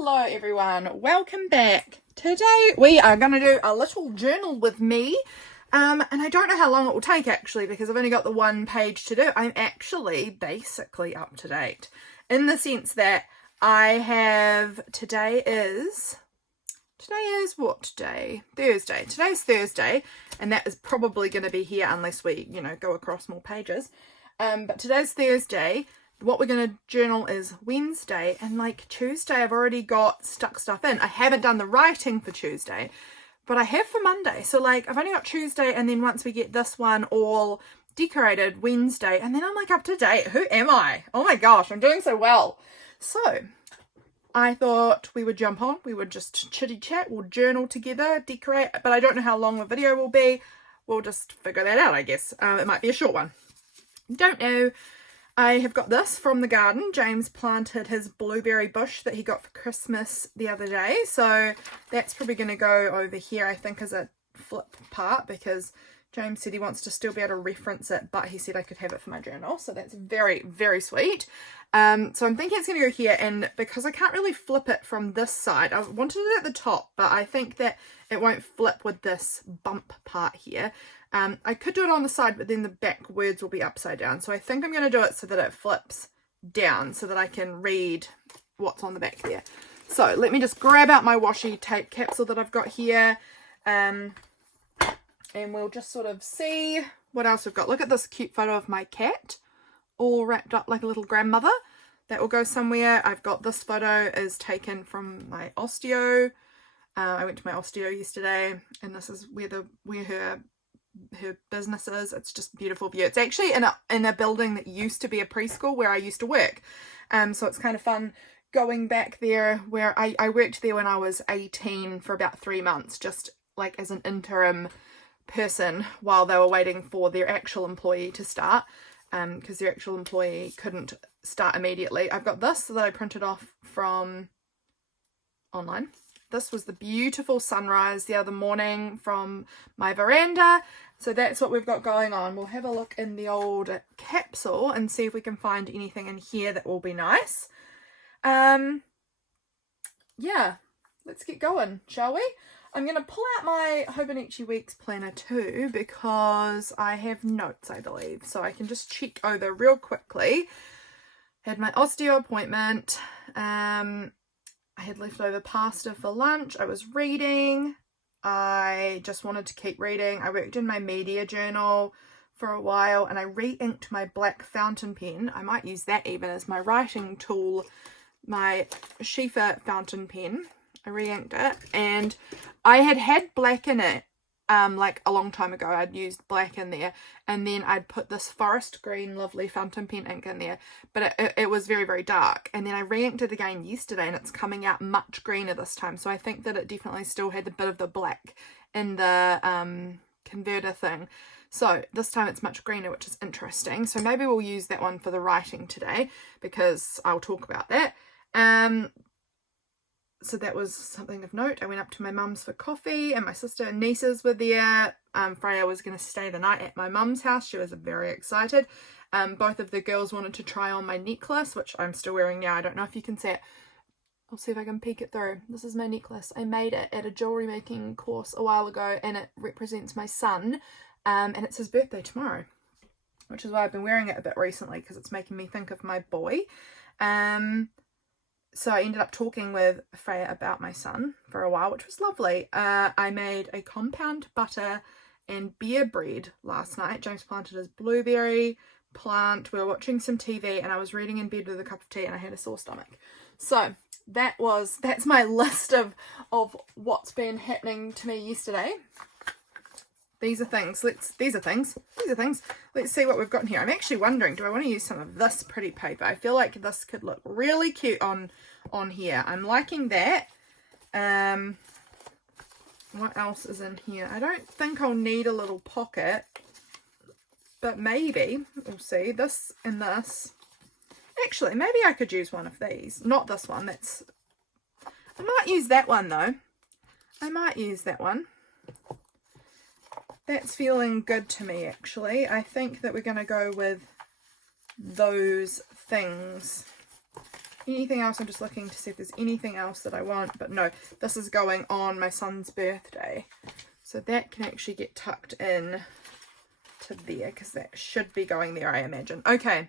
Hello everyone, welcome back. Today we are going to do a little journal with me and I don't know how long it will take actually because I've only got the one page to do. I'm actually basically up to date in the sense that I have, today is what day? Thursday. Today's Thursday and that is probably going to be here unless we, go across more pages. But today's Thursday. What we're going to journal is Wednesday, and like Tuesday I've already got stuck stuff in. I haven't done the writing for Tuesday, but I have for Monday. So like I've only got Tuesday, and then once we get this one all decorated, Wednesday, and then I'm like up to date. Who am I? Oh my gosh, I'm doing so well. So I thought we would jump on. We would just chitty chat. We'll journal together, decorate, but I don't know how long the video will be. We'll just figure that out, I guess. It might be a short one. Don't know. I have got this from the garden. James planted his blueberry bush that he got for Christmas the other day. So that's probably going to go over here, I think, as a flip part because James said he wants to still be able to reference it, but he said I could have it for my journal. So that's very, very sweet. So I'm thinking it's going to go here, and because I can't really flip it from this side, I wanted it at the top, but I think that it won't flip with this bump part here. I could do it on the side, but then the back words will be upside down. So I think I'm going to do it so that it flips down so that I can read what's on the back there. So let me just grab out my washi tape capsule that I've got here. And we'll just sort of see what else we've got. Look at this cute photo of my cat all wrapped up like a little grandmother. That will go somewhere. I've got this photo is taken from my osteo. I went to my osteo yesterday, and this is where her business is. It's just a beautiful view. It's actually in a building that used to be a preschool where I used to work. So it's kind of fun going back there where I worked there when I was 18 for about 3 months, just like as an interim person while they were waiting for their actual employee to start, because their actual employee couldn't start immediately. I've got this that I printed off from online. This was the beautiful sunrise the other morning from my veranda. So that's what we've got going on. We'll have a look in the old capsule and see if we can find anything in here that will be nice. Yeah, let's get going, shall we? I'm going to pull out my Hobonichi Weeks planner too because I have notes, I believe. So I can just check over real quickly. Had my osteo appointment. I had leftover pasta for lunch. I was reading. I just wanted to keep reading. I worked in my media journal for a while and I re-inked my black fountain pen. I might use that even as my writing tool. My Schiefer fountain pen. I re-inked it and I had black in it like a long time ago. I'd used black in there and then I'd put this forest green lovely fountain pen ink in there, but it was very, very dark, and then I re-inked it again yesterday and it's coming out much greener this time. So I think that it definitely still had a bit of the black in the converter thing. So this time it's much greener, which is interesting. So maybe we'll use that one for the writing today because I'll talk about that. So that was something of note. I went up to my mum's for coffee and my sister and nieces were there. Freya was going to stay the night at my mum's house. She was very excited. Both of the girls wanted to try on my necklace, which I'm still wearing now. I don't know if you can see it. I'll see if I can peek it through. This is my necklace. I made it at a jewellery making course a while ago and it represents my son. And it's his birthday tomorrow, which is why I've been wearing it a bit recently because it's making me think of my boy. So I ended up talking with Freya about my son for a while, which was lovely. I made a compound butter and beer bread last night. James planted his blueberry plant. We were watching some TV and I was reading in bed with a cup of tea and I had a sore stomach. So that's my list of what's been happening to me yesterday. These are things. These are things. Let's see what we've got in here. I'm actually wondering, do I want to use some of this pretty paper? I feel like this could look really cute on here. I'm liking that. What else is in here? I don't think I'll need a little pocket, but maybe we'll see. This and this. Actually, maybe I could use one of these. Not this one. I might use that one though. I might use that one. That's feeling good to me, actually. I think that we're going to go with those things. anything else. I'm just looking to see if there's anything else that I want, but no, this is going on my son's birthday. So that can actually get tucked in to there because that should be going there, I imagine. Okay.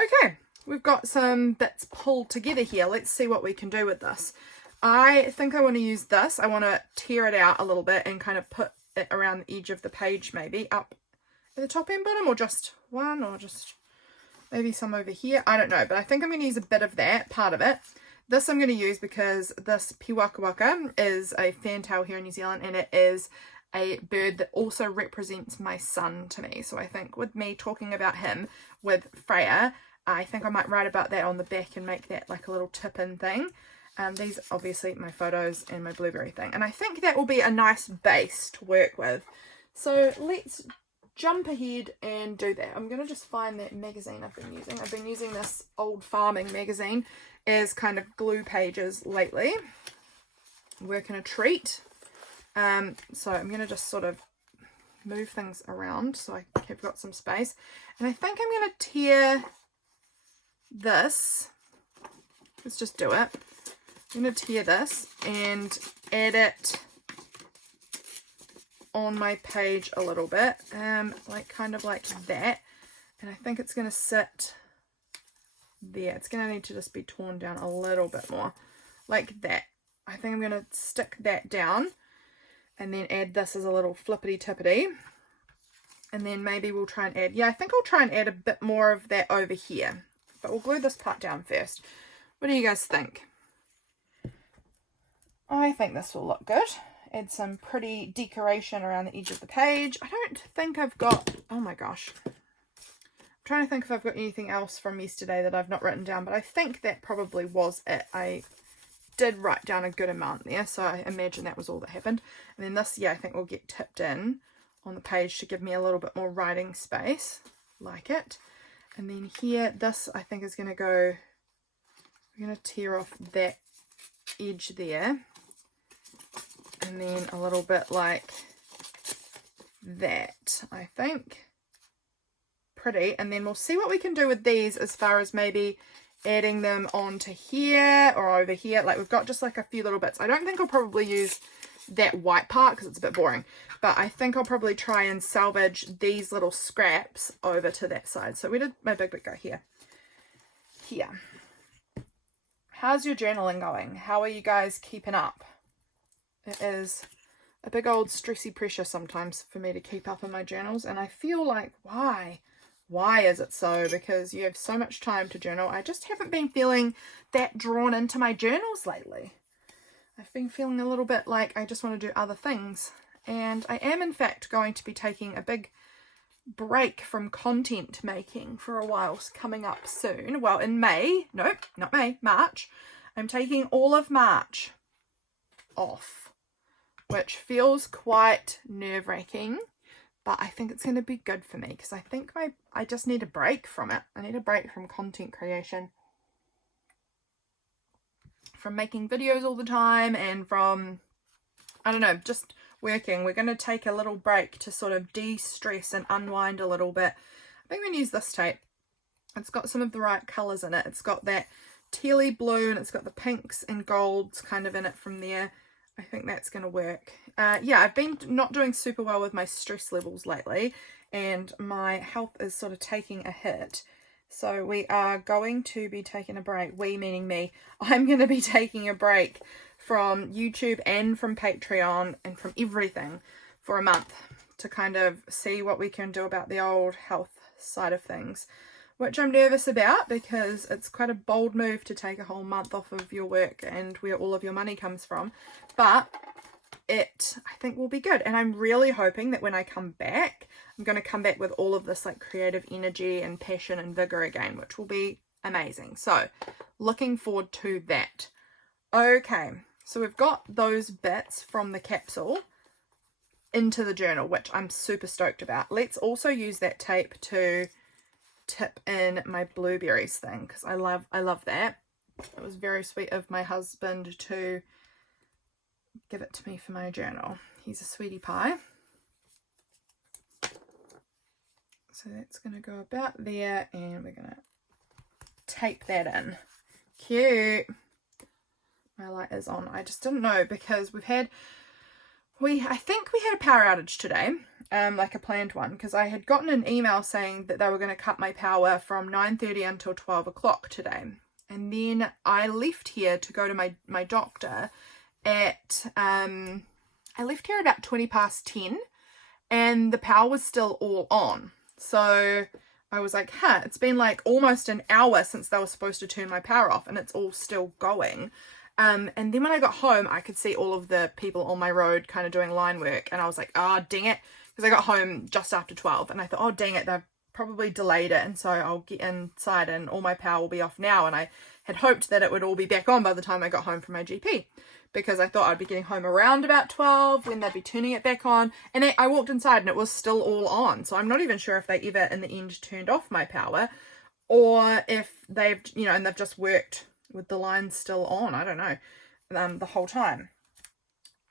Okay. We've got some bits pulled together here. Let's see what we can do with this. I think I want to use this. I want to tear it out a little bit and kind of put it around the edge of the page, maybe up at the top and bottom, or just one, or just maybe some over here. I don't know, but I think I'm going to use a bit of that, part of it. This I'm going to use because this Piwaka Waka is a fantail here in New Zealand, and it is a bird that also represents my son to me. So I think with me talking about him with Freya, I think I might write about that on the back and make that like a little tip-in thing. These are obviously my photos and my blueberry thing. And I think that will be a nice base to work with. So let's jump ahead and do that. I'm going to just find that magazine I've been using. I've been using this old farming magazine as kind of glue pages lately. Working a treat. So I'm going to just sort of move things around so I have got some space. And I think I'm going to tear this. Let's just do it. I'm going to tear this and add it on my page a little bit, like kind of like that. And I think it's going to sit there. It's going to need to just be torn down a little bit more, like that. I think I'm going to stick that down and then add this as a little flippity tippity. And then maybe we'll try and add, yeah, I think I'll try and add a bit more of that over here. But we'll glue this part down first. What do you guys think? I think this will look good. Add some pretty decoration around the edge of the page. I don't think I've got, oh my gosh. I'm trying to think if I've got anything else from yesterday that I've not written down, but I think that probably was it. I did write down a good amount there, so I imagine that was all that happened. And then this, yeah, I think will get tipped in on the page to give me a little bit more writing space, like it. And then here, this I think is going to go, we're going to tear off that edge there. And then a little bit like that, I think. Pretty. And then we'll see what we can do with these as far as maybe adding them onto here or over here. Like we've got just like a few little bits. I don't think I'll probably use that white part because it's a bit boring. But I think I'll probably try and salvage these little scraps over to that side. So where did my big bit go? Here. Here. How's your journaling going? How are you guys keeping up? It is a big old stressy pressure sometimes for me to keep up in my journals. And I feel like, why? Why is it so? Because you have so much time to journal. I just haven't been feeling that drawn into my journals lately. I've been feeling a little bit like I just want to do other things. And I am in fact going to be taking a big break from content making for a while coming up soon. Well, in May, nope, not May, March. I'm taking all of March off, which feels quite nerve-wracking, but I think it's going to be good for me because I think I just need a break from it. I need a break from content creation, from making videos all the time, and from, I don't know, just working. We're going to take a little break to sort of de-stress and unwind a little bit. I think I'm going to use this tape. It's got some of the right colours in it. It's got that tealy blue and it's got the pinks and golds kind of in it from there. I think that's going to work. Yeah, I've been not doing super well with my stress levels lately, and my health is sort of taking a hit. So we are going to be taking a break. We meaning me. I'm going to be taking a break from YouTube and from Patreon and from everything for a month to kind of see what we can do about the old health side of things, which I'm nervous about because it's quite a bold move to take a whole month off of your work and where all of your money comes from. But it, I think, will be good. And I'm really hoping that when I come back, I'm going to come back with all of this like creative energy and passion and vigor again, which will be amazing. So looking forward to that. Okay, so we've got those bits from the capsule into the journal, which I'm super stoked about. Let's also use that tape to tip in my blueberries thing because I love that. It was very sweet of my husband to give it to me for my journal. He's a sweetie pie. So that's going to go about there, and we're going to tape that in. Cute. My light is on. I just didn't know because I think we had a power outage today, like a planned one, because I had gotten an email saying that they were going to cut my power from 9:30 until 12 o'clock today. And then I left here to go to my doctor at, I left here about 20 past 10 and the power was still all on. So I was like, it's been like almost an hour since they were supposed to turn my power off and it's all still going. And then when I got home, I could see all of the people on my road kind of doing line work. And I was like, oh, dang it. Because I got home just after 12 and I thought, oh, dang it, they've probably delayed it. And so I'll get inside and all my power will be off now. And I had hoped that it would all be back on by the time I got home from my GP. Because I thought I'd be getting home around about 12 when they'd be turning it back on. And I walked inside and it was still all on. So I'm not even sure if they ever in the end turned off my power. Or if they've, and they've just worked with the lines still on, I don't know, the whole time.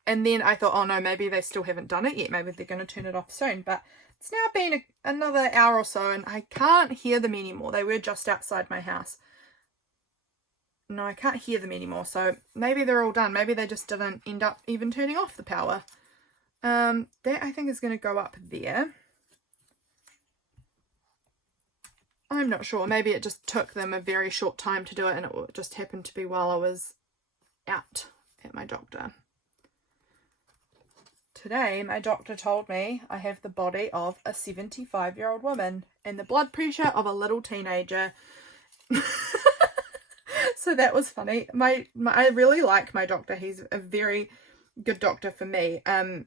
And then I thought, oh no, maybe they still haven't done it yet. Maybe they're going to turn it off soon. But it's now been another hour or so and I can't hear them anymore. They were just outside my house. No, I can't hear them anymore. So maybe they're all done. Maybe they just didn't end up even turning off the power. That I think is going to go up there. I'm not sure. Maybe it just took them a very short time to do it and it just happened to be while I was out at my doctor. Today, my doctor told me I have the body of a 75-year-old woman and the blood pressure of a little teenager. So that was funny. I really like my doctor. He's a very good doctor for me. And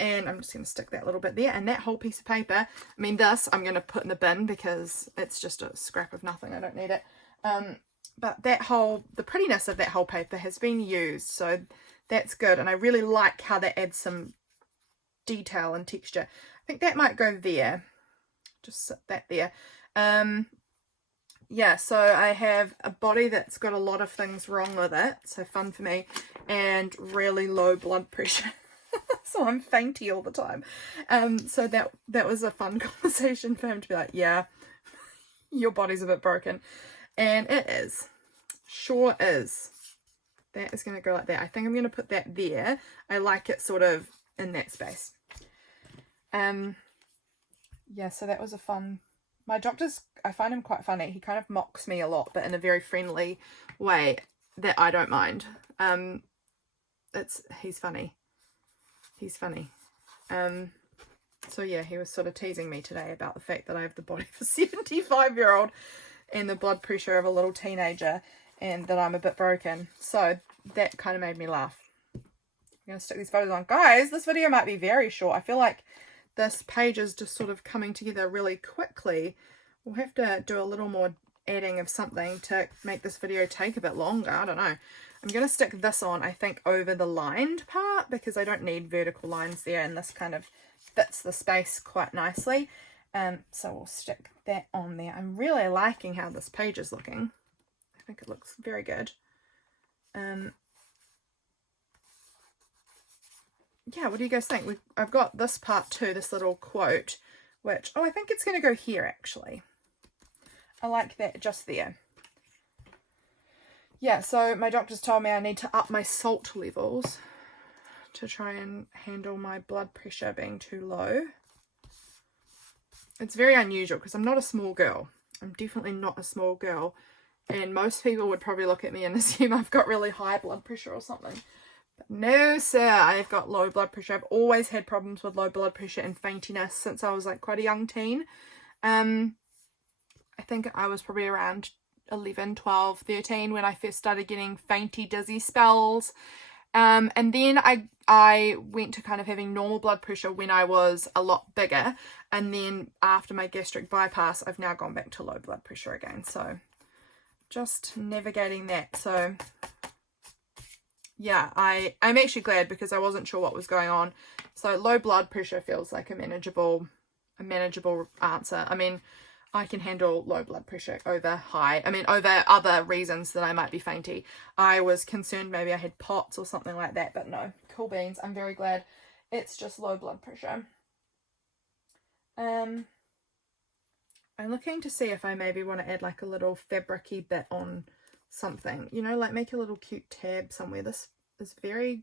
I'm just going to stick that little bit there. And that whole piece of paper, I mean, this I'm going to put in the bin because it's just a scrap of nothing. I don't need it. But the prettiness of that whole paper has been used. So that's good. And I really like how that adds some detail and texture. I think that might go there. Just sit that there. Yeah, so I have a body that's got a lot of things wrong with it. So fun for me. And really low blood pressure. So I'm fainty all the time. So that was a fun conversation for him to be like, yeah, your body's a bit broken. And it is. Sure is. That is going to go like that. I think I'm going to put that there. I like it sort of in that space. Yeah, so that was a fun... My doctor's, I find him quite funny. He kind of mocks me a lot, but in a very friendly way that I don't mind. He's funny. He's funny. So yeah, he was sort of teasing me today about the fact that I have the body of a 75-year-old and the blood pressure of a little teenager and that I'm a bit broken. So that kind of made me laugh. I'm going to stick these photos on. Guys, this video might be very short. I feel like this page is just sort of coming together really quickly. We'll have to do a little more adding of something to make this video take a bit longer. I don't know. I'm going to stick this on, I think, over the lined part because I don't need vertical lines there and this kind of fits the space quite nicely. So we'll stick that on there. I'm really liking how this page is looking. I think it looks very good. Yeah, what do you guys think? I've got this part too, this little quote, which, I think it's going to go here actually. I like that just there. Yeah, so my doctor's told me I need to up my salt levels to try and handle my blood pressure being too low. It's very unusual because I'm not a small girl. I'm definitely not a small girl. And most people would probably look at me and assume I've got really high blood pressure or something. But no, sir, I've got low blood pressure. I've always had problems with low blood pressure and faintiness since I was like quite a young teen. I think I was probably around 11, 12, 13 when I first started getting fainty, dizzy spells. And then I went to kind of having normal blood pressure when I was a lot bigger. And then after my gastric bypass, I've now gone back to low blood pressure again. So just navigating that. So yeah, I'm actually glad because I wasn't sure what was going on. So low blood pressure feels like a manageable answer. I mean, I can handle low blood pressure over high. I mean, over other reasons that I might be fainty. I was concerned maybe I had POTS or something like that, but no, cool beans. I'm very glad it's just low blood pressure. I'm looking to see if I maybe want to add like a little fabric-y bit on something, you know, like make a little cute tab somewhere. This is very,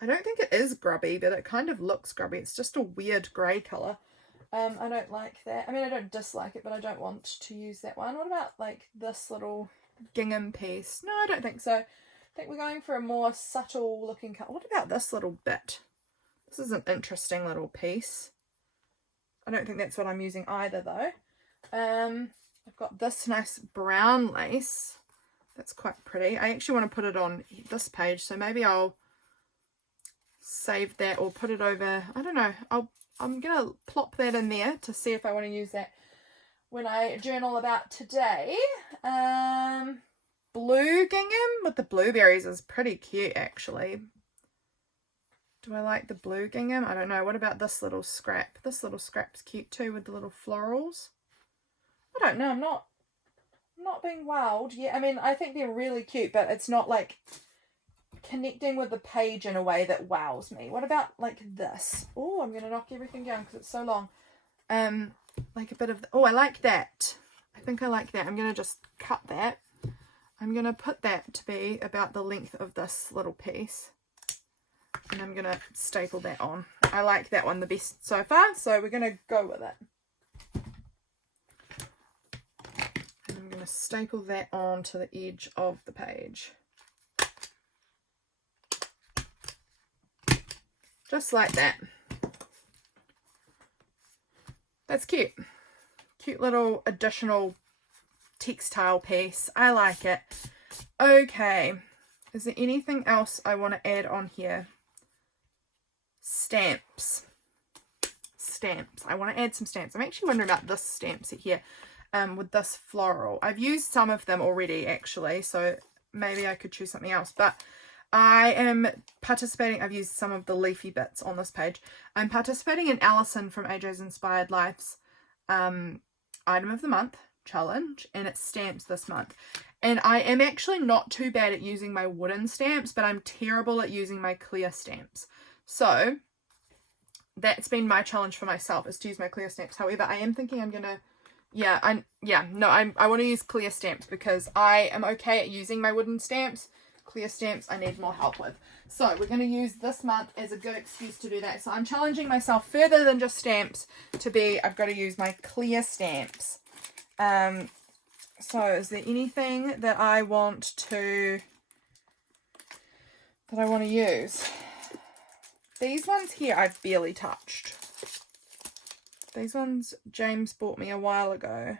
I don't think it is grubby, but it kind of looks grubby. It's just a weird grey colour. I don't like that. I mean, I don't dislike it, but I don't want to use that one. What about like this little gingham piece? No, I don't think so. I think we're going for a more subtle looking colour. What about this little bit? This is an interesting little piece. I don't think that's what I'm using either though. I've got this nice brown lace. That's quite pretty. I actually want to put it on this page, so maybe I'll save that or put it over. I don't know. I'm going to plop that in there to see if I want to use that when I journal about today. Blue gingham with the blueberries is pretty cute, actually. Do I like the blue gingham? I don't know. What about this little scrap? This little scrap's cute too with the little florals. I don't know. I'm not being wowed. Yeah, I mean, I think they're really cute, but it's not like connecting with the page in a way that wows me. What about like this? Oh, I'm gonna knock everything down because it's so long. Like a bit of, oh, I like that. I think I like that. I'm gonna just cut that. I'm gonna put that to be about the length of this little piece, and I'm gonna staple that on. I like that one the best so far, so we're gonna go with it. And I'm gonna staple that on to the edge of the page. Just like that. That's cute. Cute little additional textile piece. I like it. Okay. Is there anything else I want to add on here? Stamps. Stamps. I want to add some stamps. I'm actually wondering about this stamp set here with this floral. I've used some of them already actually, so maybe I could choose something else. But I am participating, I've used some of the leafy bits on this page. I'm participating in Allison from AJ's Inspired Life's Item of the Month challenge, and it's stamps this month. And I am actually not too bad at using my wooden stamps, but I'm terrible at using my clear stamps. So that's been my challenge for myself, is to use my clear stamps. However, I am thinking I'm gonna, I want to use clear stamps because I am okay at using my wooden stamps. Clear stamps I need more help with. So we're going to use this month as a good excuse to do that. So I'm challenging myself further than just stamps to be, I've got to use my clear stamps. So is there anything that I want to use? These ones here I've barely touched. These ones James bought me a while ago.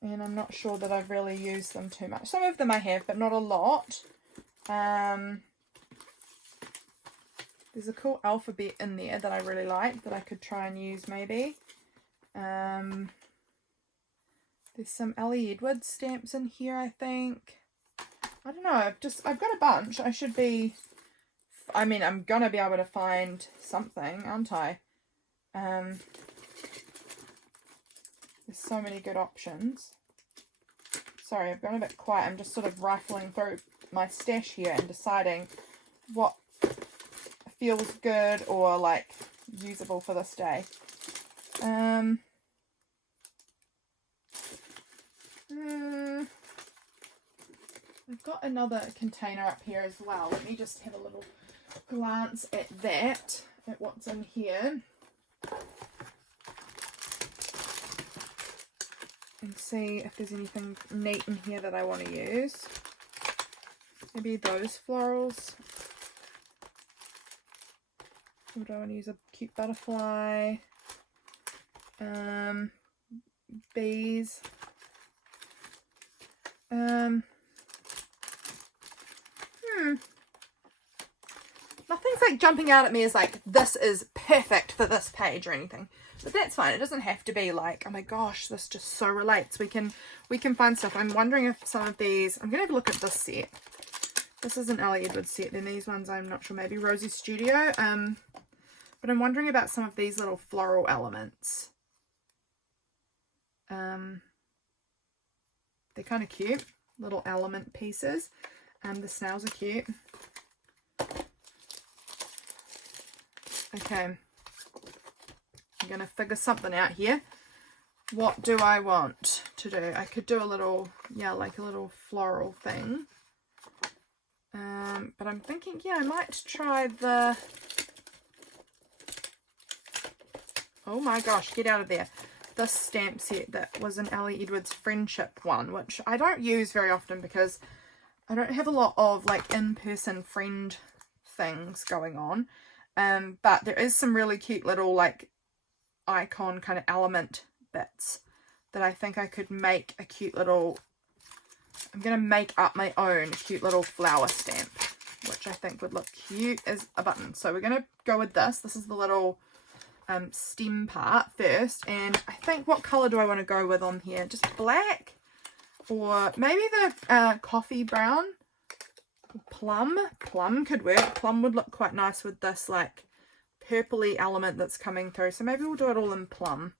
And I'm not sure that I've really used them too much. Some of them I have, but not a lot. There's a cool alphabet in there that I really like that I could try and use maybe. There's some Ellie Edwards stamps in here, I think. I don't know. I've got a bunch. I should be, I mean, I'm going to be able to find something, aren't I? There's so many good options. Sorry, I've gone a bit quiet. I'm just sort of rifling through my stash here and deciding what feels good or like usable for this day. I've got another container up here as well. Let me just have a little glance at that, at what's in here. And see if there's anything neat in here that I want to use. Maybe those florals. Or do I want to use a cute butterfly? Bees. Nothing's like jumping out at me as like, this is perfect for this page or anything. But that's fine. It doesn't have to be like, oh my gosh, this just so relates. We can find stuff. I'm wondering if some of these, I'm going to have a look at this set. This is an Ellie Edwards set. Then these ones, I'm not sure, maybe Rosie Studio. But I'm wondering about some of these little floral elements. They're kind of cute. Little element pieces. The snails are cute. Okay. I'm going to figure something out here. what do I want to do? I could do a little, yeah, like a little floral thing. But I'm thinking, yeah, I might try the, oh my gosh, get out of there. This stamp set that was an Ellie Edwards friendship one, which I don't use very often because I don't have a lot of like in-person friend things going on. But there is some really cute little like icon kind of element bits that I think I could make a cute little, I'm going to make up my own cute little flower stamp, which I think would look cute as a button. So we're going to go with this. This is the little stem part first, and I think, what color do I want to go with on here? Just black, or maybe the coffee brown. Plum could work. Plum would look quite nice with this like purpley element that's coming through, so maybe we'll do it all in plum.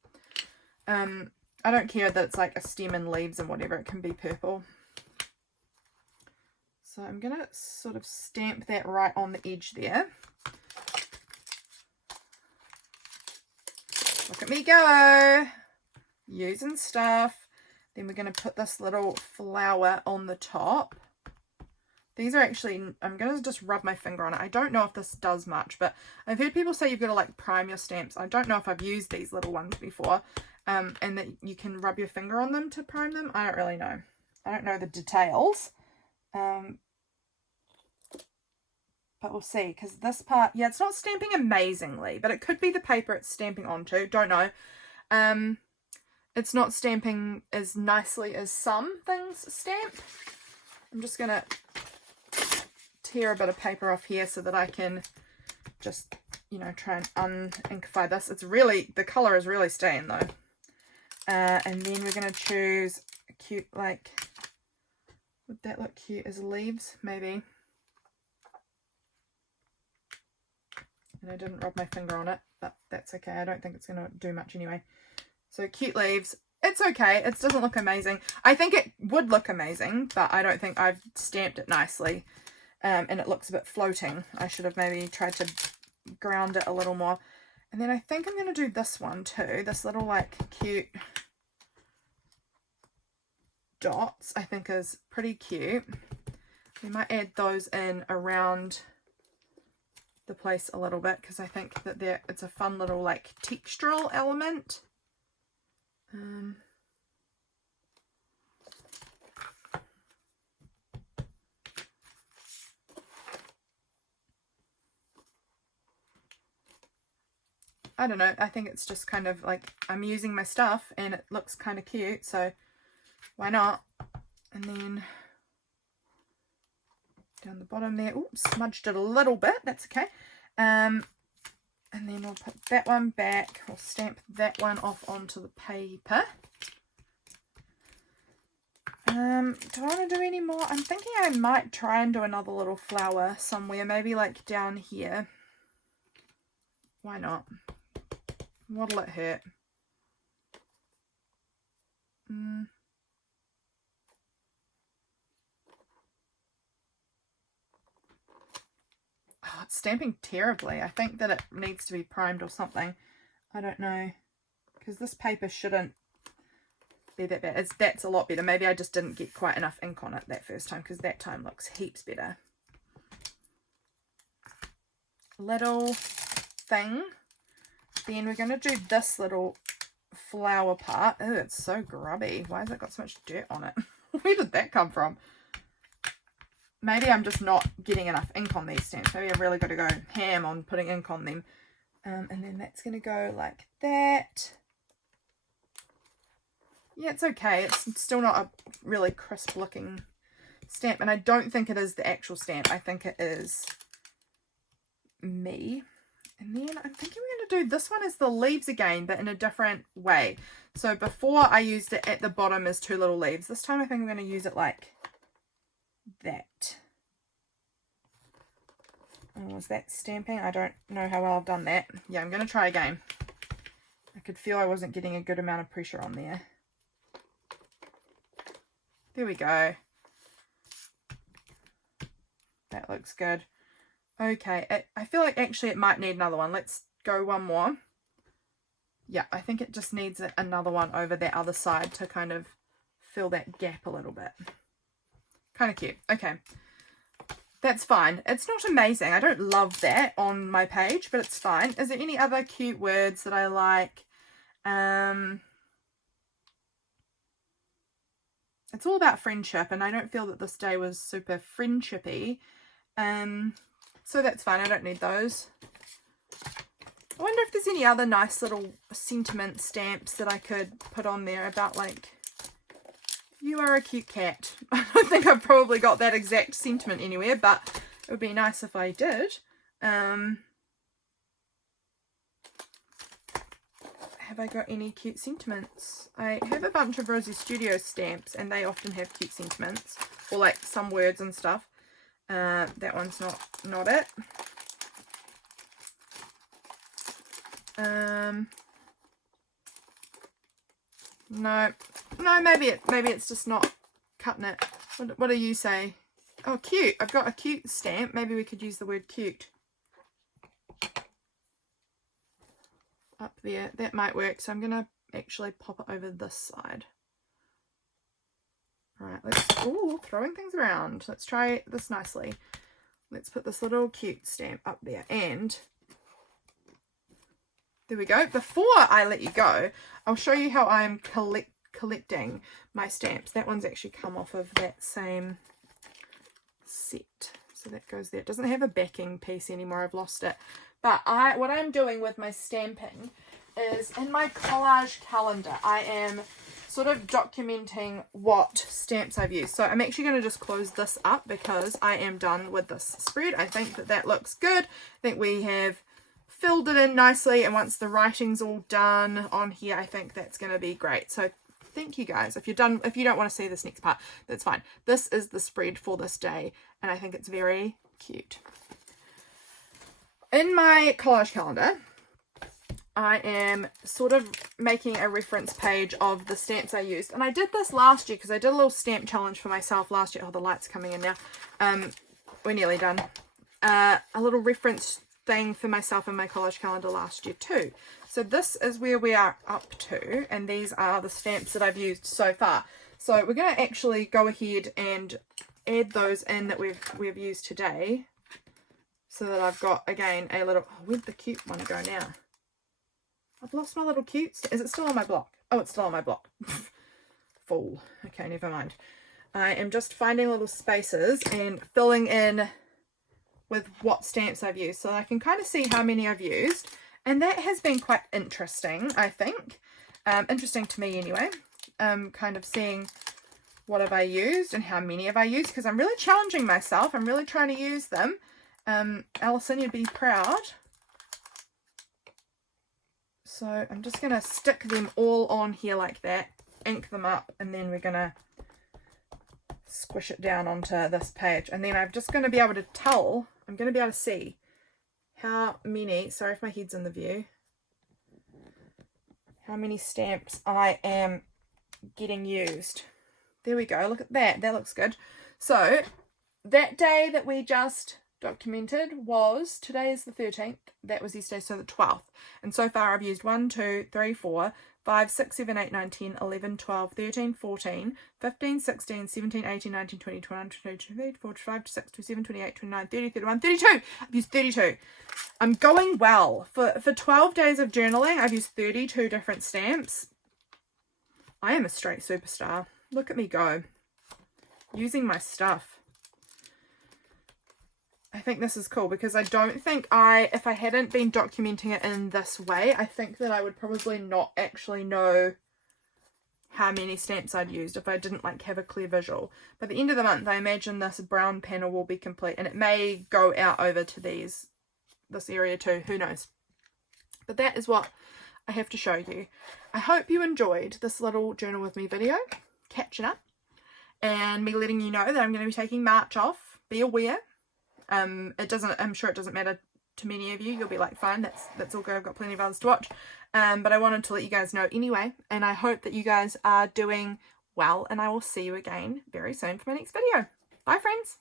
I don't care that it's like a stem and leaves and whatever, it can be purple. So I'm gonna sort of stamp that right on the edge there. Look at me go, using stuff. Then we're going to put this little flower on the top. These are actually, I'm going to just rub my finger on it. I don't know if this does much, but I've heard people say you've got to like prime your stamps. I don't know if I've used these little ones before, and that you can rub your finger on them to prime them. I don't really know. I don't know the details. But we'll see, because this part, yeah, it's not stamping amazingly, but it could be the paper it's stamping onto. Don't know. It's not stamping as nicely as some things stamp. I'm just going to tear a bit of paper off here so that I can just, you know, try and un-inkify this. It's really, the colour is really staying though. And then we're going to choose a cute, like, would that look cute as leaves? Maybe. And I didn't rub my finger on it, but that's okay. I don't think it's going to do much anyway. So cute leaves. It's okay. It doesn't look amazing. I think it would look amazing, but I don't think I've stamped it nicely. And it looks a bit floating. I should have maybe tried to ground it a little more. And then I think I'm going to do this one too. This little like cute dots I think is pretty cute. We might add those in around the place a little bit because I think that it's a fun little like textural element. I don't know, I think it's just kind of like I'm using my stuff and it looks kind of cute, so why not? And then down the bottom there, oops, smudged it a little bit, that's okay. And then we'll put that one back, we'll stamp that one off onto the paper. Do I want to do any more? I'm thinking I might try and do another little flower somewhere, maybe like down here. Why not? What'll it hurt? Oh, it's stamping terribly. I think that it needs to be primed or something. I don't know. Because this paper shouldn't be that bad. That's a lot better. Maybe I just didn't get quite enough ink on it that first time, because that time looks heaps better. Little thing. Then we're going to do this little flower part. Oh, it's so grubby. Why has it got so much dirt on it? Where did that come from? Maybe I'm just not getting enough ink on these stamps. Maybe I've really got to go ham on putting ink on them. And then that's going to go like that. Yeah, it's okay. It's still not a really crisp looking stamp. And I don't think it is the actual stamp. I think it is me. And then I'm thinking we're going to do this one as the leaves again, but in a different way. So before I used it at the bottom as two little leaves. This time I think I'm going to use it like that. Oh, was that stamping? I don't know how well I've done that. Yeah, I'm going to try again. I could feel I wasn't getting a good amount of pressure on there. There we go. That looks good. Okay, I feel like actually it might need another one. Let's go one more. yeah, I think it just needs another one over that other side to kind of fill that gap a little bit. Kind of cute. Okay. That's fine. It's not amazing. I don't love that on my page, but it's fine. Is there any other cute words that I like? It's all about friendship, and I don't feel that this day was super friendshipy. So that's fine. I don't need those. I wonder if there's any other nice little sentiment stamps that I could put on there about, like, you are a cute cat. I don't think I've probably got that exact sentiment anywhere, but it would be nice if I did. Have I got any cute sentiments? I have a bunch of Rosie Studio stamps, and they often have cute sentiments, or like some words and stuff. That one's not it. No, maybe it's just not cutting it. What do you say? Oh, cute. I've got a cute stamp. Maybe we could use the word cute up there. That might work. So I'm going to actually pop it over this side. Right, throwing things around. Let's try this nicely. Let's put this little cute stamp up there, and there we go. Before I let you go, I'll show you how I'm collecting my stamps. That one's actually come off of that same set. So that goes there. It doesn't have a backing piece anymore. I've lost it. But what I'm doing with my stamping is in my collage calendar, I am sort of documenting what stamps I've used. So I'm actually going to just close this up because I am done with this spread. I think that looks good. I think we have filled it in nicely, and once the writing's all done on here, I think that's going to be great. So thank you guys. If you don't want to see this next part, that's fine. This is the spread for this day, and I think it's very cute. In my collage calendar, I am sort of making a reference page of the stamps I used, and I did this last year because I did a little stamp challenge for myself last year. Oh, the light's coming in now. We're nearly done. A little reference thing for myself in my collage calendar last year too. So this is where we are up to, and these are the stamps that I've used so far. So we're going to actually go ahead and add those in that we've used today, so that I've got, again, a little... Oh, where'd the cute one go now? I've lost my little cute... Is it still on my block? Oh, it's still on my block. Fool. Okay, never mind. I am just finding little spaces and filling in with what stamps I've used, so I can kind of see how many I've used, and that has been quite interesting, I think. Interesting to me anyway. Kind of seeing what have I used and how many have I used, because I'm really challenging myself. I'm really trying to use them. Allison, you'd be proud. So I'm just going to stick them all on here like that, ink them up, and then we're going to squish it down onto this page, and then I'm just going to be able to tell, I'm going to be able to see how many, sorry if my head's in the view, how many stamps I am getting used. There we go, look at that, that looks good. So that day that we just documented was, today is the 13th, that was yesterday, so the 12th, and so far I've used 1, 2, 3, 4, 5, 6, 7, 8, 9, 10, 11, 12, 13, 14, 15, 16, 17, 18, 19, 20, 21, 22, 23, 24, 25, 26, 27, 28, 29, 30, 31, 32. I've used 32. I'm going well. For 12 days of journaling, I've used 32 different stamps. I am a straight superstar. Look at me go. Using my stuff. I think this is cool because I don't think if I hadn't been documenting it in this way, I think that I would probably not actually know how many stamps I'd used if I didn't like have a clear visual. By the end of the month, I imagine this brown panel will be complete, and it may go out over to this area too, who knows. But that is what I have to show you. I hope you enjoyed this little journal with me video, catching up, and me letting you know that I'm going to be taking March off. Be aware. I'm sure it doesn't matter to many of you. You'll be like, fine, that's all good. I've got plenty of others to watch. But I wanted to let you guys know anyway. And I hope that you guys are doing well. And I will see you again very soon for my next video. Bye, friends.